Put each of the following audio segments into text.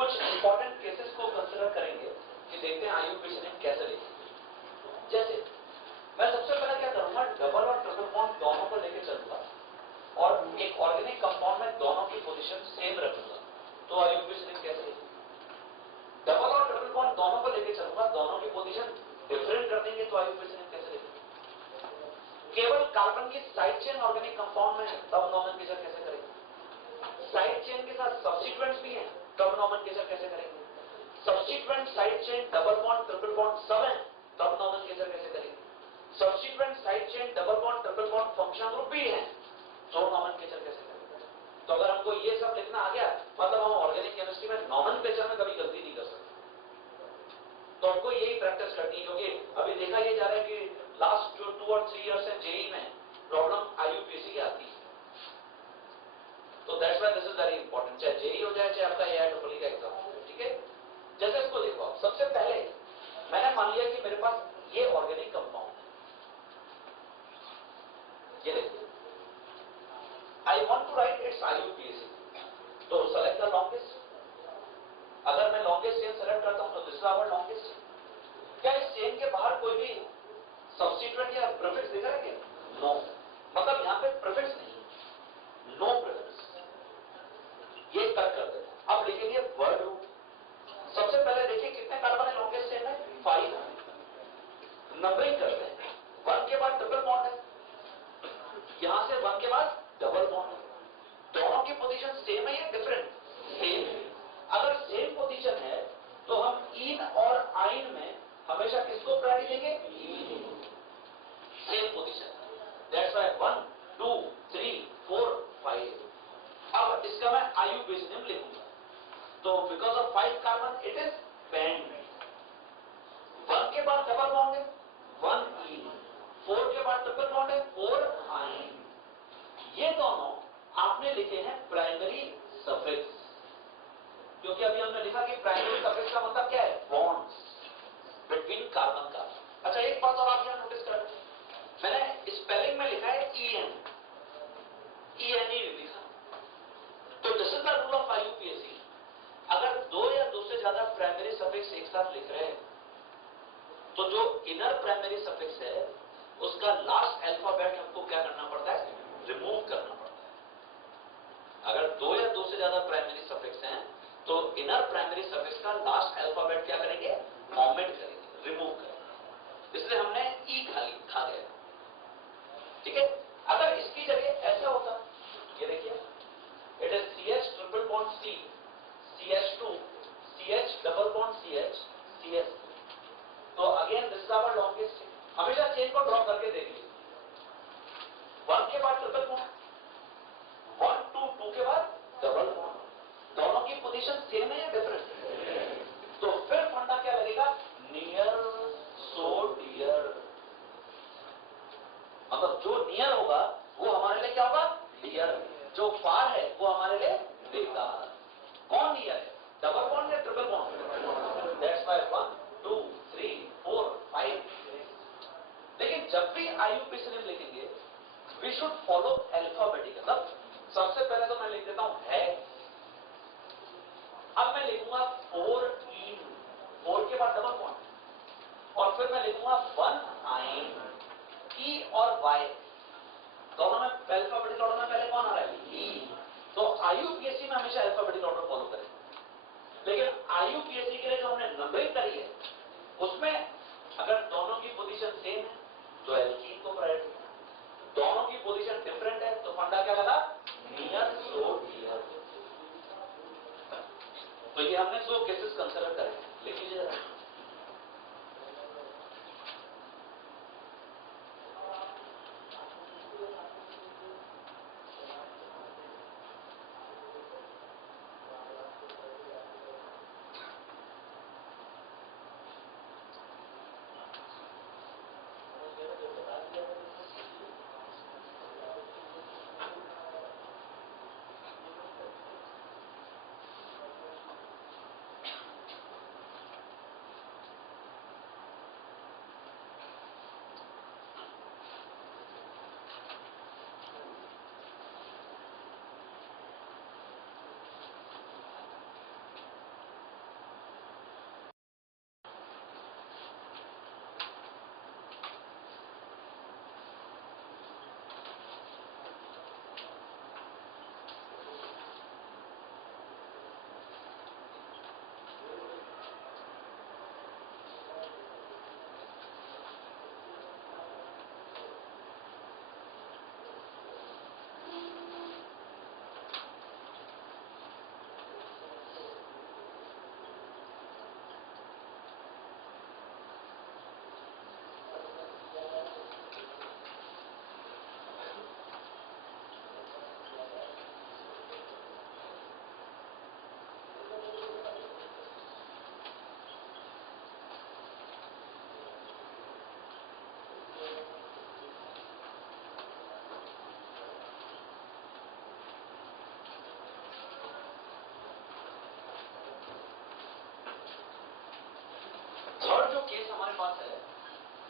कुछ important cases को consider करेंगे कि देखते हैं आईयूपीएसी ने कैसे लिखी। जैसे मैं सबसे पहले क्या करूंगा, डबल और ट्रिपल बॉन्ड दोनों को लेके चलूंगा और एक ऑर्गेनिक कंपाउंड में दोनों की पोजीशन सेम रखूंगा, तो आईयूपीएसी ने कैसे लिखी। डबल और ट्रिपल बॉन्ड दोनों को लेके चलूंगा, दोनों की पोजीशन डिफरेंट कर देंगे, तो आईयूपीएसी ने कैसे लिखी। केवल कार्बन की साइड चेन ऑर्गेनिक कंपाउंड में है, तब नोमेनक्लेचर कैसे करेंगे। साइड चेन के साथ सब्स्टिट्यूएंट्स भी हैं, तब नोमेनक्लेचर कैसे करेंगे। Substituent side chain double bond triple bond सब है, तब नोमेनक्लेचर कैसे करेंगे। Substituent side chain double bond triple bond function group भी है, तो नोमेनक्लेचर कैसे करेंगे। तो अगर हमको ये सब लिखना आ गया, मतलब हम ऑर्गेनिक केमिस्ट्री में नोमेनक्लेचर में कभी गलती नहीं कर सकते। तो हमको यही प्रैक्टिस करनी है, क्योंकि अभी देखा ये जा रहा है कि लास्ट जो 2 और 3 इयर्स है जेई में प्रॉब्लम आईयूपीएसी की आती है। तो that's why this is very important, चाहे जेई हो जाए चाहे आपका एआईईई का एग्जाम हो जाए, ठीक है। जैसे इसको देखो आप, सबसे पहले मैंने मान लिया कि मेरे पास ये ऑर्गेनिक कंपाउंड है, ये देखिए I want to write its IUPAC, तो सेलेक्ट द लॉन्गेस्ट। अगर मैं लॉन्गेस्ट चेन सेलेक्ट करता हूं तो this is our longest chain. क्या इस चेन के बाहर कोई भी सब्स्टिट्यूएंट या प्रीफिक्स दिख रहा है क्या? नो, मतलब यहां पे प्रीफिक्स नहीं, नो प्रीफिक्स, ये कट कर देते हैं। अब लिखेंगे वर्ड रूट। सबसे पहले देखिए कितने कार्बन है लॉन्गेस्ट चेन में, 5। नंबरिंग करते हैं, 1 के बाद डबल बॉन्ड है, यहां से 1 के बाद डबल बॉन्ड है। दोनों की पोजीशन सेम है या डिफरेंट? सेम है। अगर सेम पोजीशन है तो हम इन और आइन में हमेशा किसको प्रायोरिटी देंगे? Same position, that's why 1 2 3 4 5। अब इसका मैं आईयूपीएसी नेम लिखूंगा, तो because of 5 carbon it is pent. 1 के बाद डबल बॉन्ड है 1 इन, 4 के बाद डबल बॉन्ड है 4 आइन। ये दोनों आपने लिखे हैं प्राइमरी सफिक्स, क्योंकि अभी हमने लिखा कि प्राइमरी सफिक्स का मतलब क्या है? बॉन्ड्स बिटवीन कार्बन का। अच्छा एक बात और आप यहां नोटिस करें, मैंने स्पेलिंग में लिखा है ईएन, ईएनई लिखा। तो this is the rule of IUPAC, अगर 2 या 2 से ज्यादा प्राइमरी सफिक्स एक साथ लिख रहे हैं तो जो इनर प्राइमरी सफिक्स है उसका लास्ट अल्फाबेट हमको क्या करना पड़ता है? रिमूव करना पड़ता है। अगर 2 या 2 से ज्यादा प्राइमरी सफिक्स हैं तो इनर प्राइमरी सफिक्स का लास्ट अल्फाबेट क्या करेंगे? ऑमिट करेंगे, रिमूव करेंगे। इसलिए हमने ई खाली खा गया, ठीक है। अगर इसकी जगह ऐसा होता, ये देखिए it is CH triple bond C CH2 CH double bond CH CH, तो again this is our longest chain. हमेशा चेन को ड्रॉ करके देख लीजिए, 1 के बाद ट्रिपल बॉन्ड, 1 2 2 के बाद डबल बॉन्ड, दोनों की पोजीशन सेम है या डिफरेंट? तो फिर फंडा क्या लगेगा? नियर सो डियर, मतलब जो नियर होगा वो हमारे लिए क्या होगा? डियर, जो फार है वो हमारे लिए बेकार। कौन नियर है, डबल बॉन्ड या ट्रिपल बॉन्ड? That's why 1 2 3 4 5। लेकिन जब भी आईयूपीएसी नेम लिखेंगे वी शुड फॉलो अल्फाबेटिकल। अब सबसे पहले तो मैं लिख देता हूं है, अब मैं लिखूंगा 4 इन, 4 के बाद डबल बॉन्ड, और फिर मैं लिखूंगा 1 आइन। ई और वाई दोनों में अल्फाबेटिकल ऑर्डर में पहले कौन आ रहा है? ई। तो आईयूपीएसी में हमेशा अल्फाबेटिकल ऑर्डर फॉलो करें, लेकिन आईयूपीएसी के लिए जो हमने नंबरिंग करी है उसमें अगर दोनों की पोजीशन सेम है तो एल्कीन को प्रायोरिटी, दोनों की पोजीशन डिफरेंट है तो फंडा क्या लगा? Near so dear. तो ये हमने 2 केसेस कंसिडर करे, लिख लीजिए।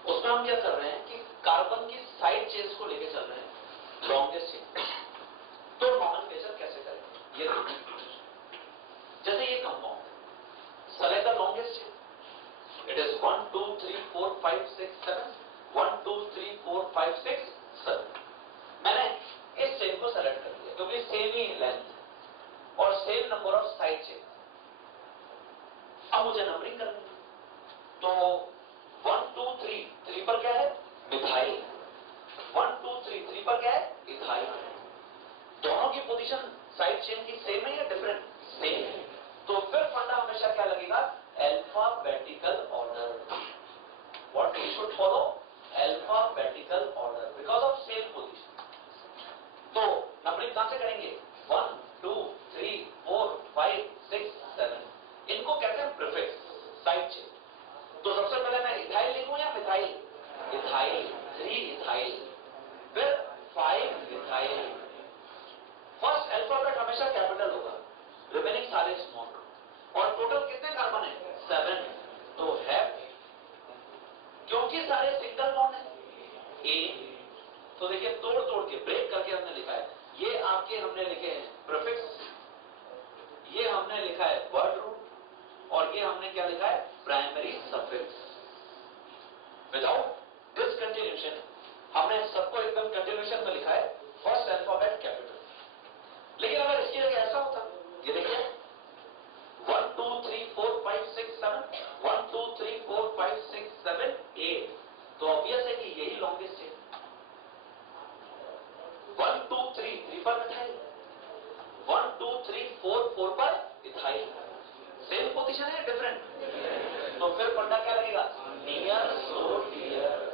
उसमें हम क्या कर रहे हैं कि कार्बन की साइड चेन्स को लेके चल रहे हैं लॉन्गेस्ट चेन। तो नॉमेनक्लेचर कैसे करेंगे ये देखिए। जैसे ये compound select the longest chain, it is 1 2 3 4 5 6 7 1 2 3 4 5 6 7। मैंने इस चेन को सेलेक्ट कर लिया क्योंकि सेम ही लेंथ है और same number of side chain. अब मुझे नंबरिंग करनी है, तो 1 2 3 3 पर क्या है मिथाइल, 1 2 3 3 पर क्या है इथाइल। दोनों की पोजीशन साइड चेन की सेम है या डिफरेंट? सेम है। तो फिर फंडा हमेशा क्या लगेगा alphabetical order. What we should follow alphabetical order because of same position. तो नंबरिंग कहां से करेंगे 1 2 3 4 5 6 7। इनको कहते हैं प्रीफिक्स साइड चेन। तो सबसे पहले मैं इथाइल लिखूं या मिथाइल? इथाइल, 3 इथाइल, फिर 5 मिथाइल। फर्स्ट अल्फाबेट हमेशा कैपिटल होगा, रिमेनिंग सारे स्मॉल। और टोटल कितने कार्बन है 7। तो है क्योंकि सारे सिंगल बॉन्ड है ए। तो देखिए तोड़ तोड़ के ब्रेक करके हमने लिखा है। ये आपके हमने लिखे हैं प्रीफिक्स, ये हमने लिखा है वर्ड रूट और ये हमने क्या लिखा है प्राइमरी सफिक्स। विदाउट डिसकंटिन्यूएशन हमने सबको एकदम कंटिन्यूएशन में लिखा है फर्स्ट अल्फाबेट कैपिटल। लेकिन अगर इसकी जगह ऐसा होता, ये देखिए 1 2 3 4 5 6 7 1 2 3 4 5 6 7 8। तो ऑब्वियस है कि यही लॉन्गेस्ट है। 1 2 3 3 पर मिथाइल, 1 2 3 4 4 पर इथाइल। सेम पोजीशन है डिफरेंट? तो फिर फंडा क्या लगेगा नियर सो डियर।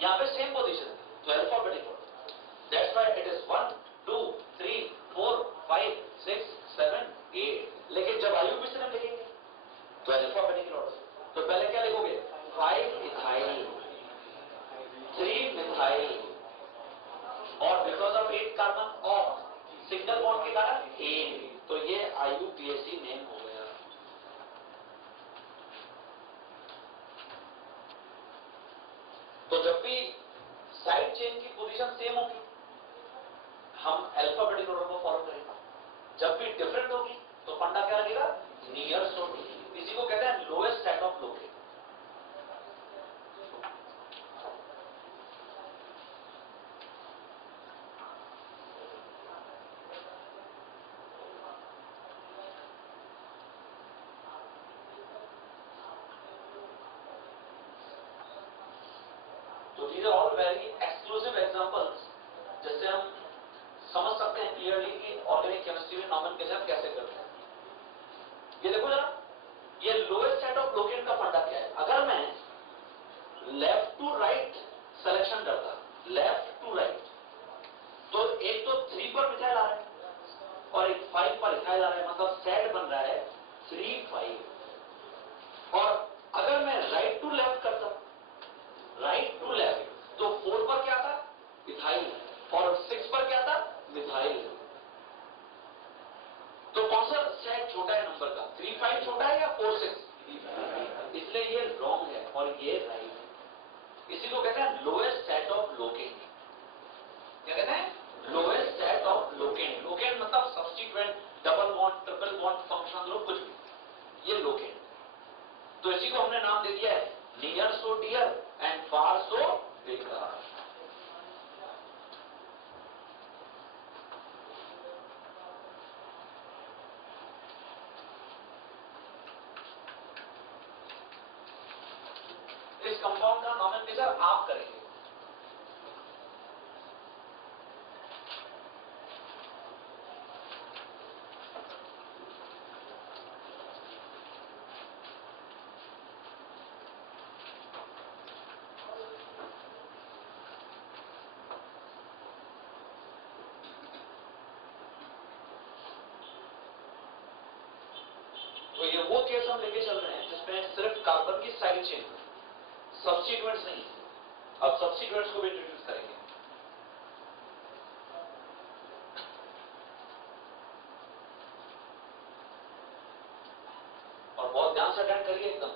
यहां पे सेम पोजीशन है तो alphabetic order. That's why it is 1 2 3 4 5 6 7 8। लेकिन जब आयुर्वेद में लिखेंगे तो अल्फाबेटिक ऑर्डर। तो पहले क्या लिखोगे 5 इथाइल, 3 मिथाइल और बिकॉज ऑफ 8 कार्बन और सिंगल बॉन्ड के कारण एन। तो ये IUPAC नेम हो गया। तो जब भी साइड चेन की पोजीशन सेम होगी हम अल्फाबेटिक ऑर्डर को फॉलो करेंगे। जब भी डिफरेंट होगी तो फंडा क्या लगेगा नियर सो। इसी को कहते हैं लोएस्ट सेट ऑफ लोकेट। तो these are all very exclusive examples जिससे हम समझ सकते हैं क्लियरली कि ऑर्गेनिक केमिस्ट्री में नॉमेनक्लेचर कैसे करते हैं। ये देखो जरा, ये लोएस्ट सेट ऑफ लोकेट का फंडा क्या है। अगर मैं लेफ्ट टू राइट सिलेक्शन करता, लेफ्ट टू राइट, तो एक तो 3 पर मिथाइल आ रहा है और एक 5 पर इथाइल आ रहा है, मतलब सेट बन रहा है 3 5। और अगर मैं राइट टू लेफ्ट करता, राइट टू लेफ्ट, तो 4 पर क्या था इथाइल और 6 पर क्या था मिथाइल। तो कौन सा सेट छोटा है नंबर का 3 5 छोटा है या 4 6? इसलिए ये रॉन्ग है और ये राइट है। इसी को कहते हैं लोएस्ट सेट ऑफ लोकेट। क्या कहते हैं lowest set of locant. Locant मतलब substituent, double bond, triple bond, functional group, कुछ भी, ये लोकेट। तो इसी को हमने नाम दे दिया है near so dear and far सो बेकार। इस कंपाउंड का नॉमेनक्लेचर आप करेंगे। तो ये वो केस हम लेके चल रहे हैं जिसमें सिर्फ कार्बन की साइड चेन, सब्स्टिट्यूएंट्स नहीं। अब सब्स्टिट्यूएंट्स को भी इंट्रोड्यूस करेंगे। और बहुत ध्यान से अटेंड करिए एकदम।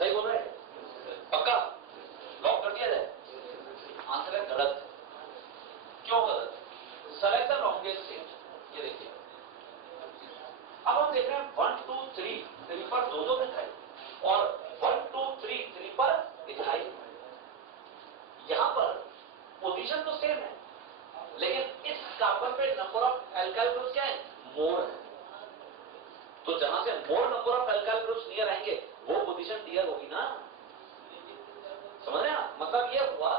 सही बोल रहे हैं? पक्का लॉक कर दिया जाए? आंसर है गलत। क्यों गलत? Select the longest chain. ये देखिए, अब हम देख रहे हैं 1 2 3 3 पर दो मिथाइल और 1 2 3 3 पर इथाइल। यहां पर पोजीशन तो सेम है, लेकिन इस कार्बन पे नंबर ऑफ एल्काइल ग्रुप्स क्या है? मोर है। तो जहां से मोर number of alkyl groups near आएंगे वो पोजीशन डियर होगी ना। समझ रहे हैं? मतलब ये हुआ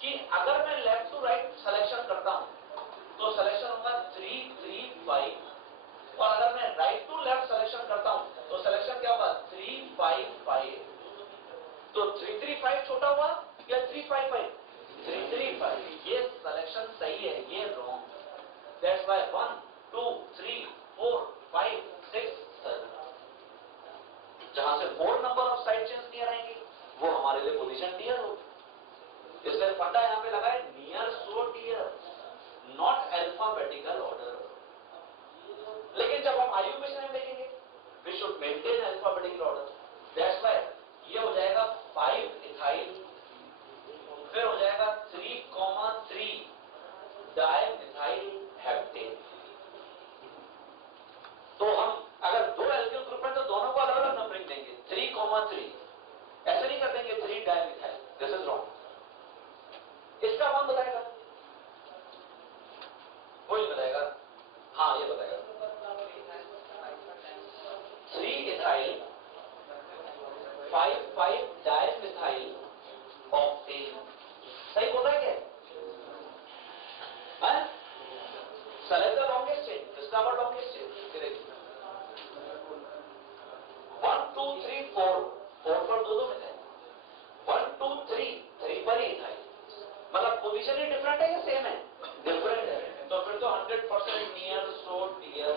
कि अगर मैं लेफ्ट टू राइट सिलेक्शन करता हूं तो सिलेक्शन होगा 3 3 5, और अगर मैं राइट टू लेफ्ट सिलेक्शन करता हूं तो सिलेक्शन क्या होगा? 3 5 5। तो 3 3 5 छोटा हुआ या 3 5 5? 3 3 5। ये सिलेक्शन सही है, ये रॉन्ग। दैट्स व्हाई 1 2 3 4 5 6 7, जहां से मोर number of side chains near आएंगे वो हमारे लिए पोजीशन डियर होगी। इसलिए फंडा यहां पे लगा है near so dear, not alphabetical order. लेकिन जब हम आयुर्वेद में देखेंगे we should maintain alphabetical order. That's why ये हो जाएगा 5 इथाइल, फिर हो जाएगा 3,3 डाइमिथाइल हेप्टेन। तो हम अगर दो एल्किल ग्रुप है तो दोनों को अलग अलग नंबरिंग देंगे, 3,3। ऐसे नहीं कर देंगे 3 डाइमिथाइल, दिस इज रॉन्ग। इसका कौन बताएगा? कोई बताएगा? हाँ ये बताएगा। 3 इथाइल 5 5 डाइमिथाइल ऑक्टेन। सही बोल रहा है क्या? Select the longest chain, discover longest chain. 1 2 3 4 4 पर दो मिथाइल, 1 2 3 3 पर ही इथाइल। मतलब पोजीशन ही डिफरेंट है या सेम है? डिफरेंट है। तो फिर तो 100% नियर सो डियर,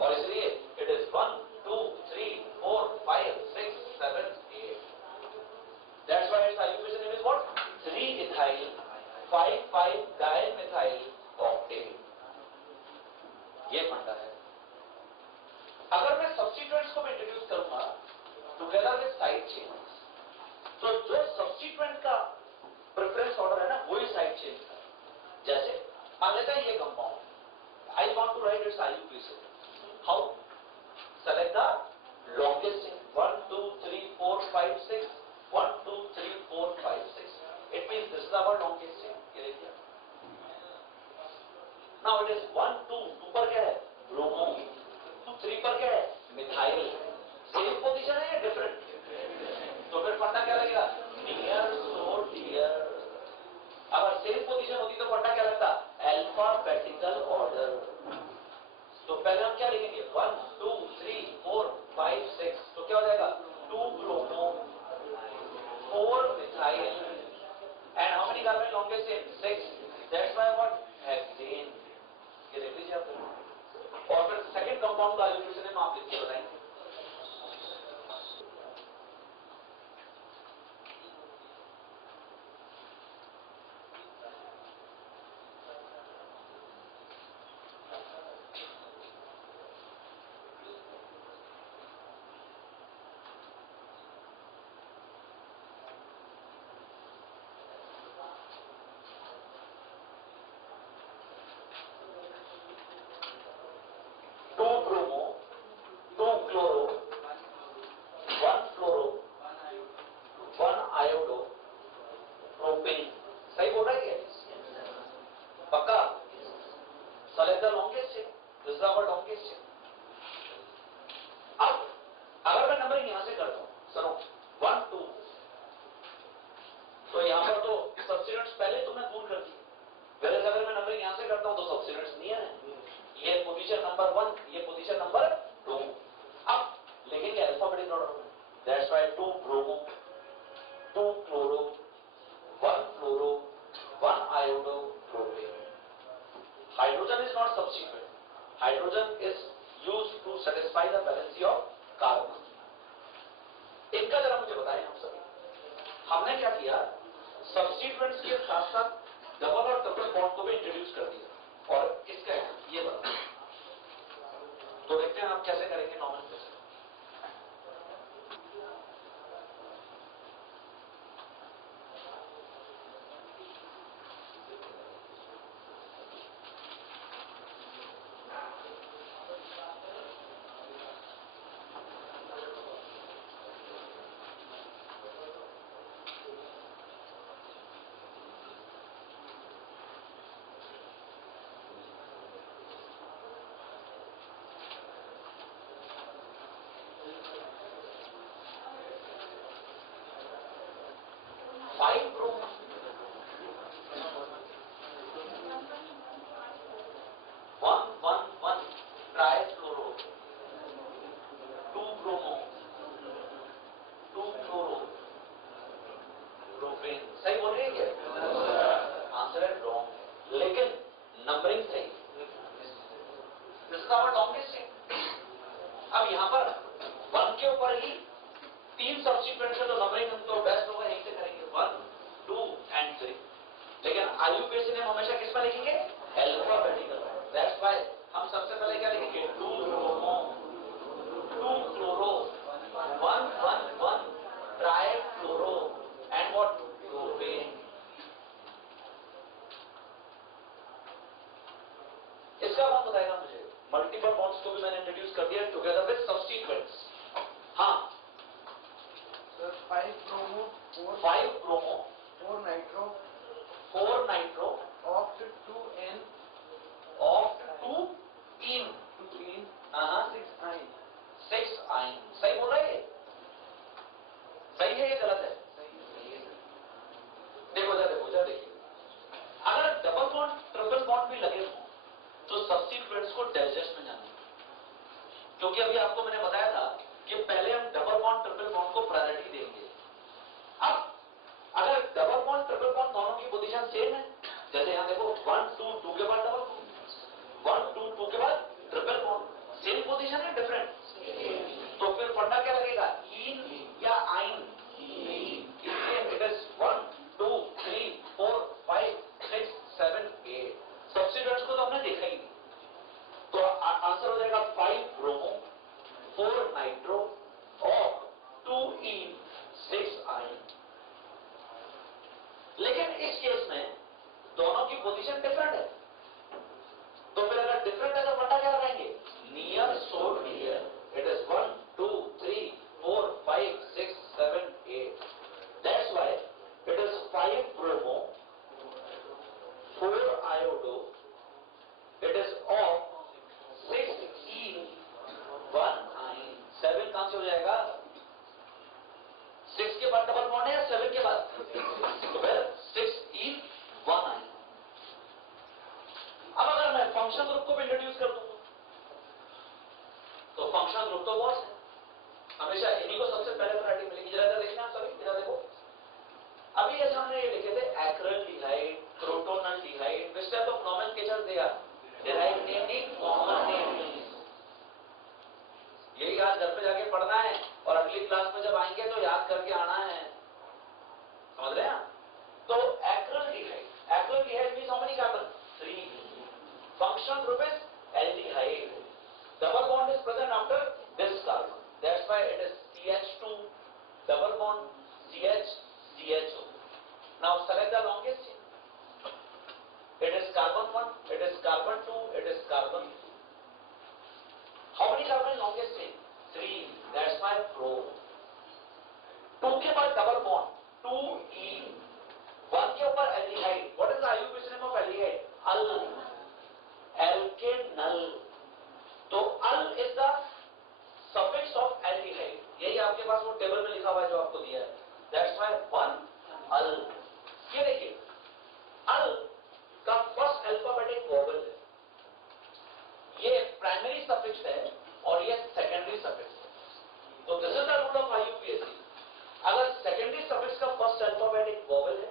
और इसलिए it is 1 2 3 4 5 6 7 8। That's why it's Ayurveda name is what? 3 ethyl 5 5 dimethyl octane. ये फंडा है। अगर मैं सब्स्टिट्यूएंट्स को भी इंट्रोड्यूस करूंगा टुगेदर विद साइड चेन्स, तो जो सब्स्टिट्यूएंट का प्रेफरेंस ऑर्डर है ना वही साइड चेन का। जैसे मान लेते हैं ये compound, I want to write its IUPAC. How? Select the longest chain 1 2 3 4 5 6 1 2 3 4 5 6। It means this is our longest chain. ये देखिए, नाउ इट इज 1 2 2 पर क्या है? ब्रोमो। 3 पर क्या है? मिथाइल। सेम पोजीशन है या डिफरेंट? तो फिर फंडा क्या लगेगा? Near so dear. अगर सेम पोजीशन होती तो फंडा क्या लगता? Alphabetical order. तो पहले हम क्या लिखेंगे? 1 2 3 4 5 6। तो क्या हो जाएगा? 2 bromo 4 methyl and how many carbon longest chain? 6। That's why what? Hexane. ये देख लीजिए आप। और फिर सेकंड कंपाउंड का आइसोलेशन में आप लिख के बताएंगे। सही बोल रहा है क्या? पक्का? Select the longest chain, this is our longest chain. अब अगर मैं नंबरिंग यहां से करता हूं, सुनो 1 2, तो यहां पर तो सब्स्टिट्यूएंट्स पहले तुमने दूर कर दिए। पहले अगर मैं नंबरिंग यहां से करता हूं तो सब्स्टिट्यूएंट्स नियर है। ये पोजीशन नंबर 1, ये पोजीशन नंबर 2। अब लिखेंगे अल्फाबेटिकल ऑर्डर में। That's why 2 bromo 2 chloro 1 fluoro 1 iodo propane. Hydrogen is not substituent. Hydrogen is used to satisfy the valency of carbon. इनका जरा मुझे बताएं हम सभी, हमने क्या किया? सब्स्टिट्यूएंट्स के साथ साथ डबल और ट्रिपल बॉन्ड को भी इंट्रोड्यूस कर दिया। और इसका ये बता, तो देखते हैं आप कैसे करेंगे नॉर्मल। Longest chain. अब यहां पर 1 के ऊपर ही 3 सब्स्टिट्यूएंट्स है, तो नंबरिंग हम तो बेस्ट होगा यहीं से करेंगे 1 2 एंड 3। लेकिन IUPAC नेम हमेशा किस में लिखेंगे? अल्फाबेटिकल। दैट्स व्हाई हम सबसे पहले क्या लिखेंगे? 2 bromo, 2 chloro, 1 1 1 trifluoro and what? Propane. इसका कौन बताएगा मुझे? मल्टीपल बॉन्ड्स को भी मैंने इंट्रोड्यूस कर दिया टुगेदर विद सब्स्टिट्यूएंट्स। हाँ sir 5 bromo 5 bromo 4 nitro 4 nitro oct 2N of 2 इन 2 हाँ 6 आइन 6 आइन। सही बोल रहा है? सही है या गलत है? सही है सर। देखो देखिए, अगर डबल बॉन्ड ट्रिपल बॉन्ड भी लगे हो तो सब्स्टिट्यूएंट्स को डाइजेस्ट में जाना है। क्योंकि अभी आपको मैंने बताया था कि पहले हम डबल बॉन्ड ट्रिपल बॉन्ड को प्रायोरिटी देंगे। अब अगर डबल बॉन्ड ट्रिपल बॉन्ड दोनों की पोजीशन सेम है, जैसे यहां देखो 1 2 2 के बाद डबल बॉन्ड, 1 2 2 के बाद ट्रिपल बॉन्ड, सेम पोजीशन है डिफरेंट, तो फिर फंडा क्या लगेगा? इन या आइन? इसलिए इट इज 1 2 3 4 5 6 7 8। सब्स्टिट्यूएंट्स को तो हमने देखा ही नहीं, तो आंसर हो जाएगा 5 ब्रोमो 4 नाइट्रो और 2 इन 6 आइन। लेकिन इस केस में दोनों की पोजीशन डिफरेंट है, तो फिर अगर डिफरेंट है तो फंडा क्या लगाएंगे? Near so dear. It is 1 2 3 4 5 6 7 8। That's why it is 5 bromo 4 iodo, it is of 6 en 1 yne. 7 कहां से हो जाएगा? 6 के बाद डबल बॉन्ड है या 7 के बाद? तो फिर 6 इन 1 आइन। अब अगर मैं फंक्शन ग्रुप को भी इंट्रोड्यूस कर दूंगा तो फंक्शन ग्रुप तो बहुत है, हमेशा इन्हीं को सबसे पहले प्रायोरिटी मिलेगी। जरा इधर देखना आप सभी, इधर देखो। अभी जैसे हमने ये लिखे थे acrylaldehyde, crotonaldehyde, which type of nomenclature they are derived name, common name. यही आज घर पे जाके पढ़ना है और अगली क्लास में जब आएंगे तो याद करके आना है, समझ रहे हैं? तो acrylaldehyde means how many carbon? 3। Functional group is aldehyde. Double bond is present after this carbon, that's why it is CH2 double bond CH CHO। Now select the longest chain. It is carbon 1, it is carbon 2, it is carbon 3। How many carbon longest chain? 3, that's my pro. 2 के बाद double bond 2 इन, 1 के ऊपर aldehyde. What is the IUPAC name of aldehyde? Al, alkanal. तो al is the suffix of aldehyde, यही आपके पास वो table में लिखा हुआ है जो आपको दिया है। दैट्स व्हाई 1 अल। ये देखिए, अल का फर्स्ट अल्फाबेटिक वोवेल है, ये प्राइमरी सफिक्स है और ये सेकेंडरी सफिक्स है। तो this is the rule of IUPAC। अगर सेकेंडरी सफिक्स का फर्स्ट अल्फाबेटिक वोवेल है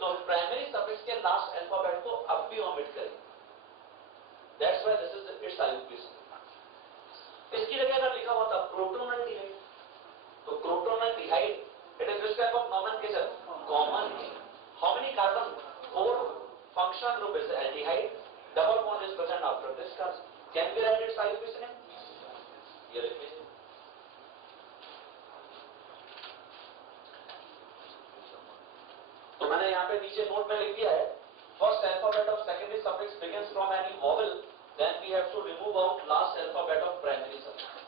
तो प्राइमरी सफिक्स के लास्ट अल्फाबेट को अब भी ओमिट करेंगे। That's why this is its IUPAC। इसकी जगह अगर लिखा हुआ था क्रोटोनल्डिहाइड, तो crotonaldehyde it is which type of nomenclature? Common. How many carbon? 4। Functional group is aldehyde, double bond is present after this carbon. Can be right it's IUPAC name? ये लिख लीजिए। तो मैंने यहां पे नीचे नोट में लिख दिया है, first alphabet of secondary suffix begins from any vowel, then we have to remove out last alphabet of primary suffix.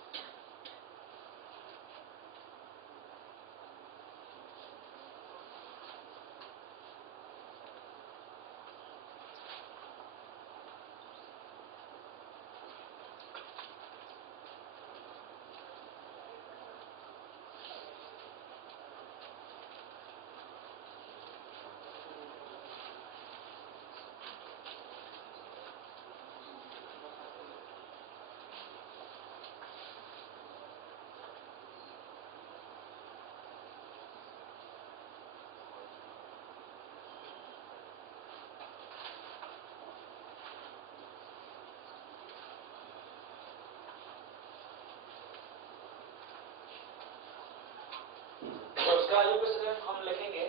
इसका आईयूपीएसी हम लिखेंगे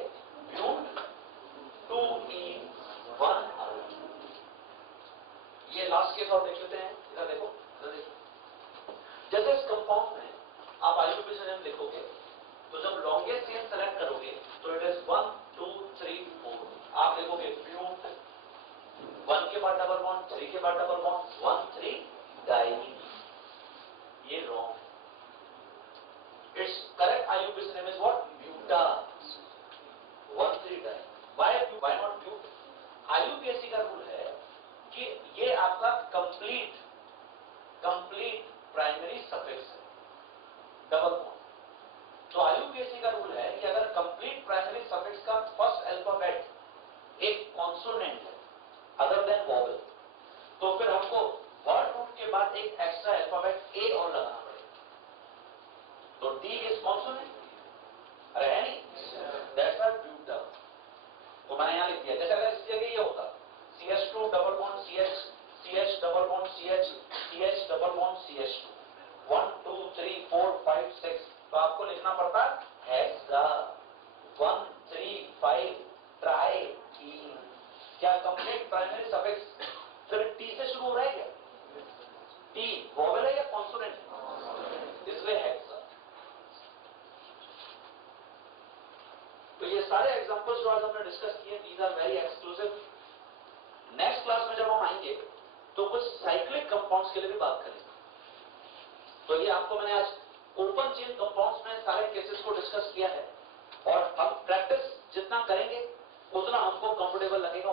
ब्यूट 2E1R। ये लास्ट केस और देख लेते हैं, इधर देखो, इधर देखो। जैसे इस कंपाउंड में आप आईयूपीएसी नेम लिखोगे तो जब लॉन्गेस्ट चेन सेलेक्ट करोगे तो इट इज 1 2 3 4। आप लिखोगे ब्यूट 1 के बाद डबल बॉन्ड, 3 के बाद डबल बॉन्ड, 1 3 डाइमीन। ये रॉन्ग है। Its correct IUPAC name is what? Buta 1 3 diene. Why not but? IUPAC का रूल है कि ये आपका कंप्लीट प्राइमरी सफिक्स है, डबल बॉन्ड। तो आईयूपीएसी का रूल है कि अगर कंप्लीट प्राइमरी सफिक्स का फर्स्ट अल्फाबेट एक कॉन्सोनेंट है अदर देन वॉवेल, तो फिर हमको वर्ड रूट के बाद एक एक्स्ट्रा अल्फाबेट ए और लगाना पड़ेगा। तो डी इज कॉन्सोनेंट, अरे है नहीं, दैट्स व्हाई ब्यूटा। तो मैंने यहां लिख दिया, जैसे अगर इस जगह ये होता CH2 double bond CH, CH double bond CH, CH double bond CH2, 1 2 3 4 5 6, तो आपको लिखना पड़ता हेक्सा 1 3 5 ट्राई ईन। क्या कंप्लीट प्राइमरी सफिक्स फिर टी से शुरू हो रहा है क्या? टी वॉवेल है या कॉन्सोनेंट है? इसलिए हेक्सा। तो ये सारे एग्जांपल्स जो आज हमने डिस्कस किए, these are very exclusive. Next class में जब हम आएंगे तो कुछ साइक्लिक कंपाउंड्स के लिए भी बात करेंगे। तो ये आपको मैंने आज ओपन चेन कंपाउंड्स में सारे केसेस को डिस्कस किया है, और हम प्रैक्टिस जितना करेंगे उतना हमको कंफर्टेबल लगेगा